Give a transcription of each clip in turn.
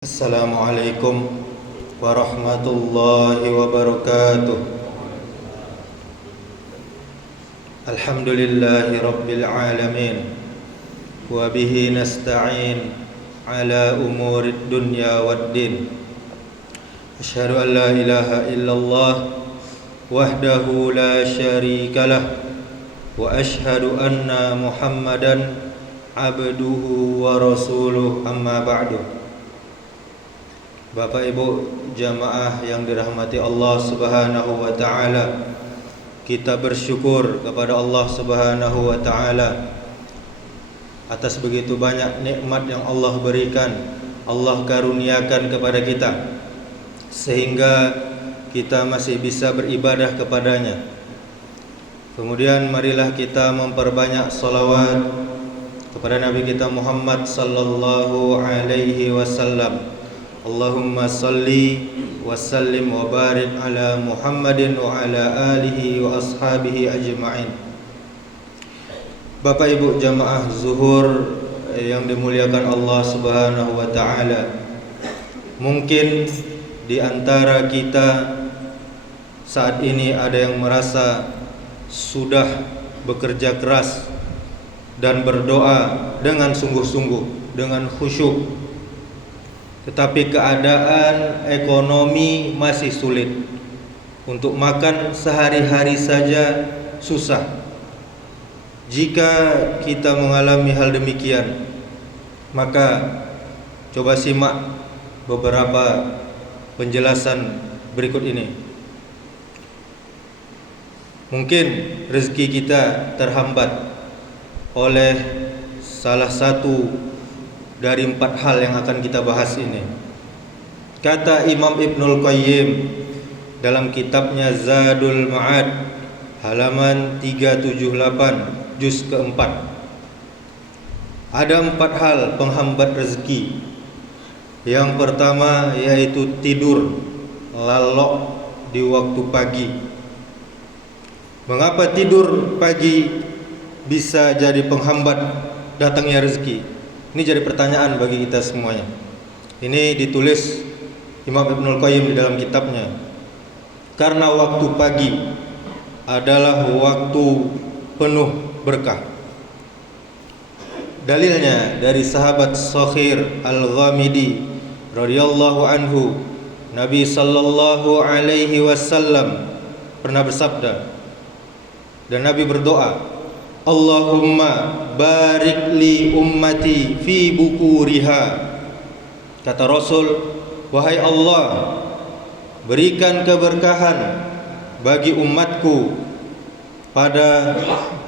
Assalamualaikum warahmatullahi wabarakatuh. Alhamdulillahi rabbil alamin, wa bihi nasta'in ala umurid dunya waddin. Asyhadu an la ilaha illallah wahdahu la syarikalah, wa asyhadu anna Muhammadan abduhu wa rasuluh, amma ba'du. Bapak Ibu jamaah yang dirahmati Allah Subhanahu wa taala, kita bersyukur kepada Allah Subhanahu wa taala atas begitu banyak nikmat yang Allah berikan, Allah karuniakan kepada kita, sehingga kita masih bisa beribadah kepadanya. Kemudian marilah kita memperbanyak salawat kepada Nabi kita Muhammad sallallahu alaihi wasallam. Allahumma salli wa sallim wa barik ala Muhammadin wa ala alihi wa ashabihi ajma'in. Bapak Ibu jamaah zuhur yang dimuliakan Allah Subhanahu wa taala, mungkin di antara kita saat ini ada yang merasa sudah bekerja keras dan berdoa dengan sungguh-sungguh, dengan khusyuk, tetapi keadaan ekonomi masih sulit. Untuk makan sehari-hari saja susah. Jika kita mengalami hal demikian, maka coba simak beberapa penjelasan berikut ini. Mungkin rezeki kita terhambat oleh salah satu dari 4 hal yang akan kita bahas ini. Kata Imam Ibnul Qayyim dalam kitabnya Zadul Ma'ad halaman 378 juz keempat, ada 4 hal penghambat rezeki. Yang pertama yaitu tidur lalok di waktu pagi. Mengapa tidur pagi bisa jadi penghambat datangnya rezeki? Ini jadi pertanyaan bagi kita semuanya. Ini ditulis Imam Ibnul Qayyim di dalam kitabnya. Karena waktu pagi adalah waktu penuh berkah. Dalilnya dari sahabat Sakhir Al-Ghamidi radhiyallahu anhu, Nabi sallallahu alaihi wasallam pernah bersabda, dan Nabi berdoa, Allahumma barik li ummati fi bukuriha. Kata Rasul, wahai Allah, berikan keberkahan bagi umatku pada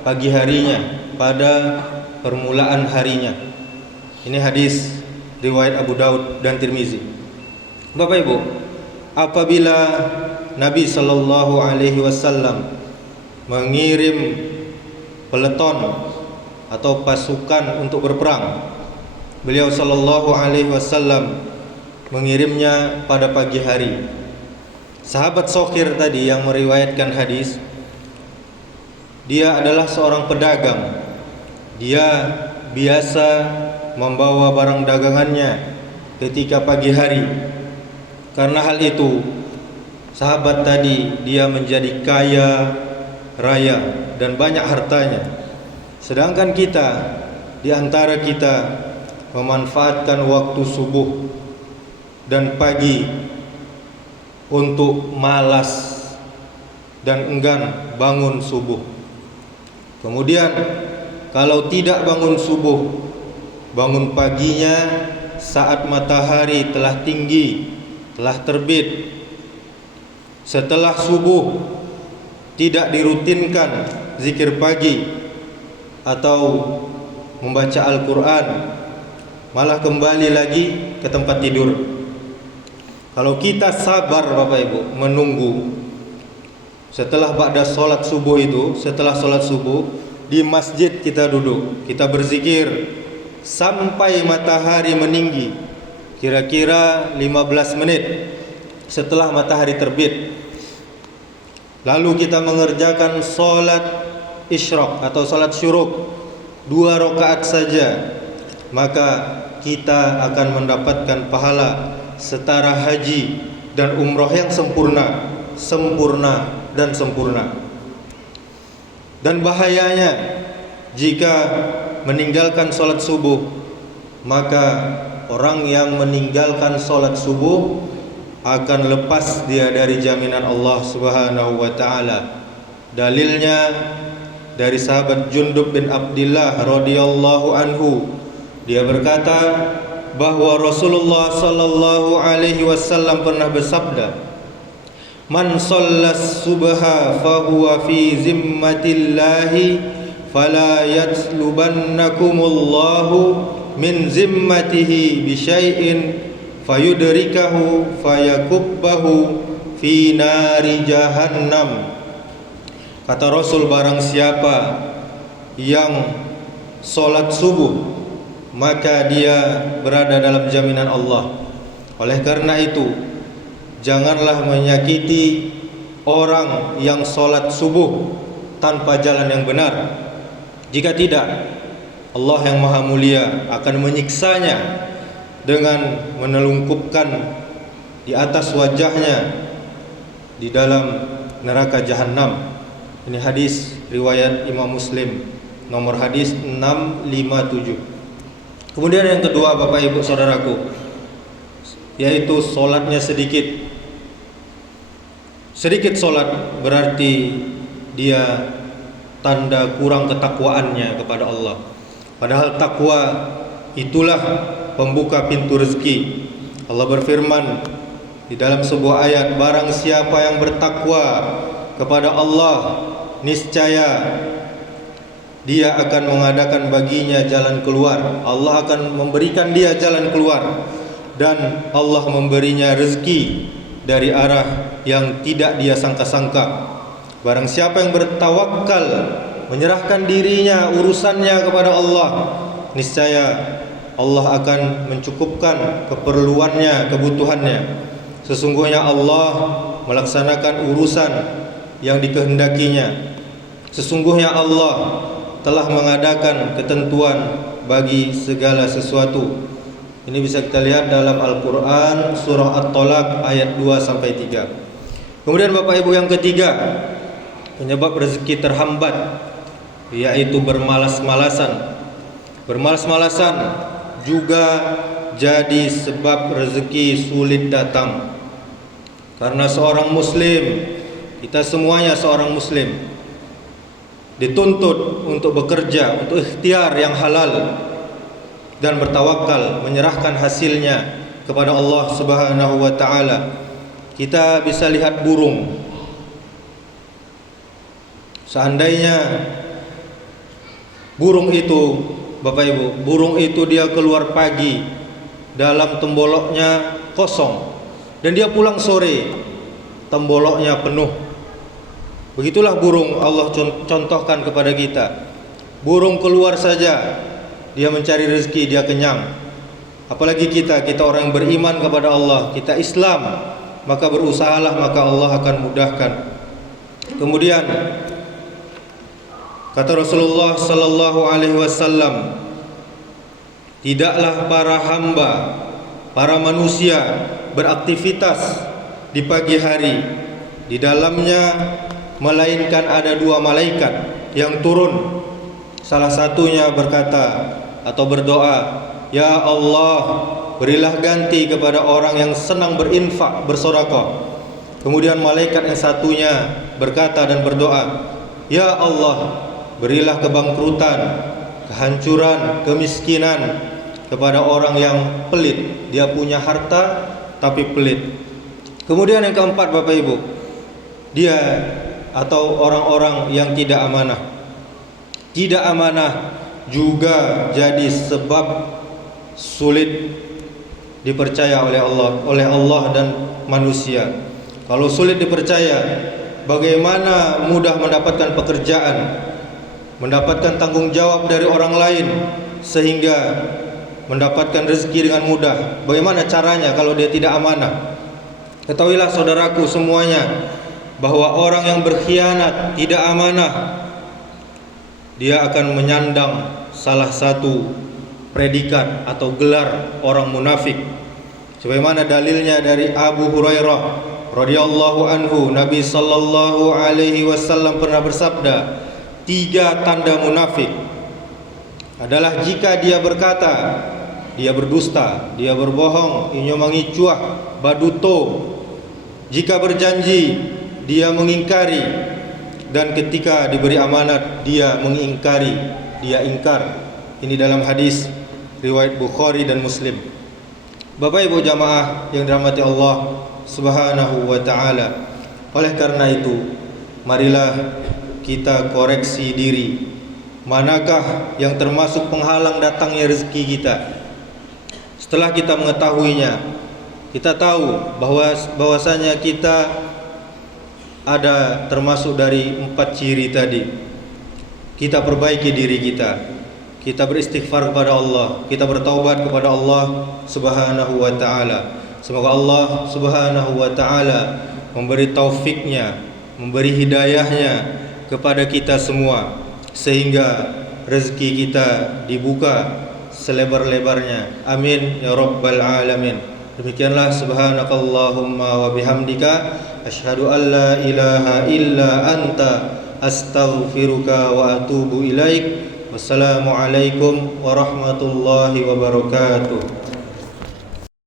pagi harinya, pada permulaan harinya. Ini hadis riwayat Abu Daud dan Tirmizi. Bapak Ibu, apabila Nabi sallallahu alaihi wasallam mengirim peleton atau pasukan untuk berperang, beliau sallallahu alaihi wasallam mengirimnya pada pagi hari. Sahabat Sakhir tadi yang meriwayatkan hadis, dia adalah seorang pedagang. Dia biasa membawa barang dagangannya ketika pagi hari. Karena hal itu, sahabat tadi dia menjadi kaya raya dan banyak hartanya. Sedangkan kita, di antara kita, memanfaatkan waktu subuh dan pagi untuk malas dan enggan bangun subuh. Kemudian kalau tidak bangun subuh, bangun paginya saat matahari telah tinggi, telah terbit. Setelah subuh tidak dirutinkan zikir pagi atau membaca Al-Quran, malah kembali lagi ke tempat tidur. Kalau kita sabar Bapak Ibu menunggu, setelah ba'da sholat subuh itu, setelah sholat subuh di masjid kita duduk, kita berzikir sampai matahari meninggi, kira-kira 15 menit setelah matahari terbit. Lalu kita mengerjakan sholat isyraq atau sholat syuruk 2 rakaat saja, maka kita akan mendapatkan pahala setara haji dan umroh yang sempurna, sempurna dan sempurna. Dan bahayanya jika meninggalkan sholat subuh, maka orang yang meninggalkan sholat subuh akan lepas dia dari jaminan Allah Subhanahu wa taala. Dalilnya dari sahabat Jundub bin Abdillah radhiyallahu anhu, dia berkata bahwa Rasulullah sallallahu alaihi wasallam pernah bersabda, "Man shallas subha fahuwa fi zimmatillahi fala yatlubannakumullahu min zimmatihi bi syai'in fayudrikahu fayakubbahu fi nari jahannam." Kata Rasul, barang siapa yang sholat subuh, maka dia berada dalam jaminan Allah. Oleh karena itu, janganlah menyakiti orang yang sholat subuh tanpa jalan yang benar. Jika tidak, Allah yang Maha Mulia akan menyiksanya dengan menelungkupkan di atas wajahnya di dalam neraka jahanam. Ini hadis riwayat Imam Muslim, nomor hadis 657. Kemudian yang kedua, Bapak Ibu Saudaraku, yaitu sholatnya sedikit. Sedikit sholat berarti dia tanda kurang ketakwaannya kepada Allah. Padahal takwa itulah pembuka pintu rezeki. Allah berfirman di dalam sebuah ayat, barang siapa yang bertakwa kepada Allah, niscaya dia akan mengadakan baginya jalan keluar. Allah akan memberikan dia jalan keluar, dan Allah memberinya rezeki dari arah yang tidak dia sangka-sangka. Barang siapa yang bertawakal, menyerahkan dirinya, urusannya kepada Allah, niscaya Allah akan mencukupkan keperluannya, kebutuhannya. Sesungguhnya Allah melaksanakan urusan yang dikehendakinya. Sesungguhnya Allah telah mengadakan ketentuan bagi segala sesuatu. Ini bisa kita lihat dalam Al-Quran surah At-Tolaq ayat 2-3. Kemudian Bapak Ibu, yang ketiga, penyebab rezeki terhambat, yaitu bermalas-malasan. Bermalas-malasan juga jadi sebab rezeki sulit datang. Karena seorang muslim, kita semuanya seorang muslim, dituntut untuk bekerja, untuk ikhtiar yang halal dan bertawakal, menyerahkan hasilnya kepada Allah Subhanahu wa taala. Kita bisa lihat burung. Seandainya burung itu, Bapak Ibu, burung itu dia keluar pagi, dalam temboloknya kosong, dan dia pulang sore, temboloknya penuh. Begitulah burung Allah contohkan kepada kita. Burung keluar saja, dia mencari rezeki, dia kenyang. Apalagi kita orang yang beriman kepada Allah, kita Islam, maka berusahalah, maka Allah akan mudahkan. Kemudian kata Rasulullah sallallahu alaihi wasallam, tidaklah para hamba, para manusia beraktivitas di pagi hari, di dalamnya melainkan ada dua malaikat yang turun. Salah satunya berkata atau berdoa, "Ya Allah, berilah ganti kepada orang yang senang berinfak, bersedekah." Kemudian malaikat yang satunya berkata dan berdoa, "Ya Allah, berilah kebangkrutan, kehancuran, kemiskinan kepada orang yang pelit." Dia punya harta tapi pelit. Kemudian yang keempat, Bapak Ibu, dia atau orang-orang yang tidak amanah. Tidak amanah juga jadi sebab sulit dipercaya oleh Allah dan manusia. Kalau sulit dipercaya, bagaimana mudah mendapatkan pekerjaan, mendapatkan tanggung jawab dari orang lain sehingga mendapatkan rezeki dengan mudah? Bagaimana caranya kalau dia tidak amanah? Ketahuilah saudaraku semuanya, bahwa orang yang berkhianat, tidak amanah, dia akan menyandang salah satu predikat atau gelar orang munafik. Sebagaimana dalilnya dari Abu Hurairah radhiyallahu anhu, Nabi sallallahu alaihi wasallam pernah bersabda, 3 tanda munafik adalah jika dia berkata, dia berdusta, dia berbohong, inyomangi cuah, baduto. Jika berjanji, dia mengingkari, dan ketika diberi amanat, dia mengingkari, dia ingkar. Ini dalam hadis riwayat Bukhari dan Muslim. Bapak Ibu jamaah yang dirahmati Allah Subhanahu wa taala. Oleh karena itu, marilah kita koreksi diri. Manakah yang termasuk penghalang datangnya rezeki kita? Setelah kita mengetahuinya, kita tahu bahwasanya kita ada termasuk dari 4 ciri tadi. Kita perbaiki diri kita. Kita beristighfar kepada Allah, kita bertaubat kepada Allah Subhanahu wa taala. Semoga Allah Subhanahu wa taala memberi taufiknya, memberi hidayahnya kepada kita semua, sehingga rezeki kita dibuka selebar-lebarnya. Amin ya rabbal alamin. Demikianlah, subhanakallahumma wa bihamdika asyhadu an la ilaha illa anta astaghfiruka wa atubu ilaik. Wassalamualaikum warahmatullahi wabarakatuh.